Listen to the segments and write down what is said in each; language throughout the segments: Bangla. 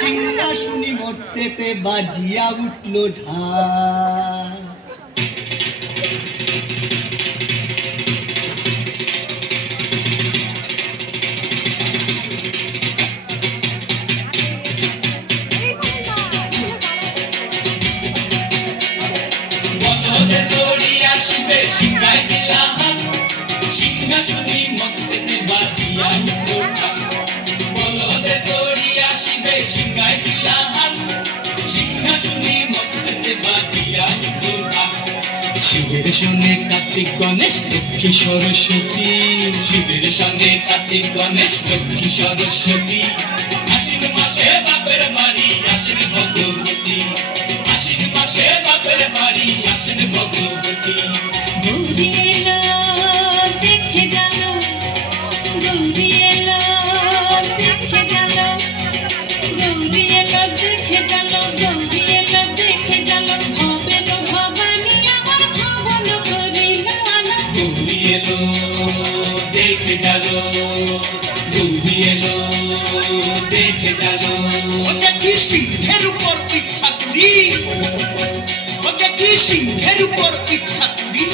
সিংহাসনী মর্তেতে বাজিয়া উঠল ঢাক। সিংহাসনী মর্তেতে বাজিয়া উঠল ঢাক। বলদে চড়িয়া শিবে সিংহায় দিলা হাত। সিংহাসনী মর্তেতে বাজিয়া উঠল ঢাক। শিবের সঙ্গে কার্তিক গণেশ লক্ষ্মী সরস্বতী। শিবের সঙ্গে কার্তিক গণেশ লক্ষ্মী সরস্বতী। আশ্বিন মাসে বাপের বাড়ি আসেন ভগবতী। আশ্বিন মাসে বাপের বাড়ি আসেন ভগবতী। গৌরী এলো দেখে জানো, গৌরী এলো দেখে জানো, গৌরী এলো দেখে জানো, গৌরী এলো দেখে জানো। ভবেন ভবানী আমার ভবন করিল আলো। গৌরী এলো দেখে জানো, গৌরী এলো দেখে জানো। ওটা কি সিংহের উপর পিঠা ছুরি, ওটা কি সিংহের উপর পিঠা ছুরি।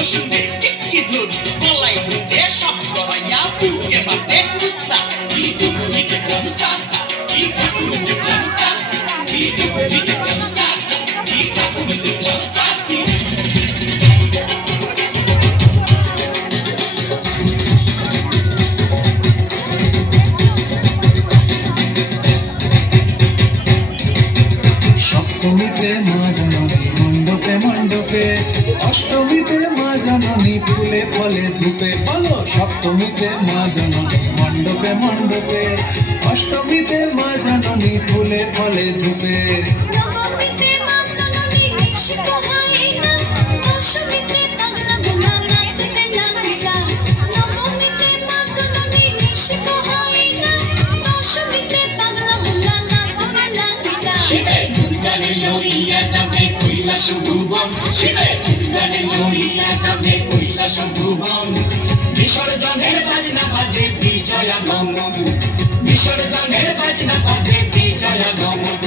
অসুরে টিকি ধর গলায় বসে সব জড়াইয়া বুকে বাসে কুসা। ইদুক দেখলাম সাসা, ই ঠাকুর দেখলাম সাসি। ইদুক দেখলাম সাসা, ই ঠাকুর দেখলাম সাসি। সপ্তমীতে মা জননী মণ্ডপে মণ্ডপে, অষ্টমীতে মা জননী ফুলে ফলে ধূপে। বলো সপ্তমীতে মা জননী মণ্ডপে মণ্ডপে, অষ্টমীতে মা জননী ফুলে ফলে ধূপে। নবমীতে মা জননী নিশি পোহাই না, দশমীতে পাগলা ভোলা নাচতে লাগিলা। নবমীতে মা জননী নিশি পোহাই না, দশমীতে পাগলা ভোলা নাচতে লাগিলা। শিবে দুর্গারে লইয়া যাবে কৈলাস ভুবন। শিবে দুর্গারে লইয়া যাবে কৈলাস ভুবন। বিসর্জনের বাজনা বাজে বিজয়া গমন। বিসর্জনের বাজনা বাজে বিজয়া গমন।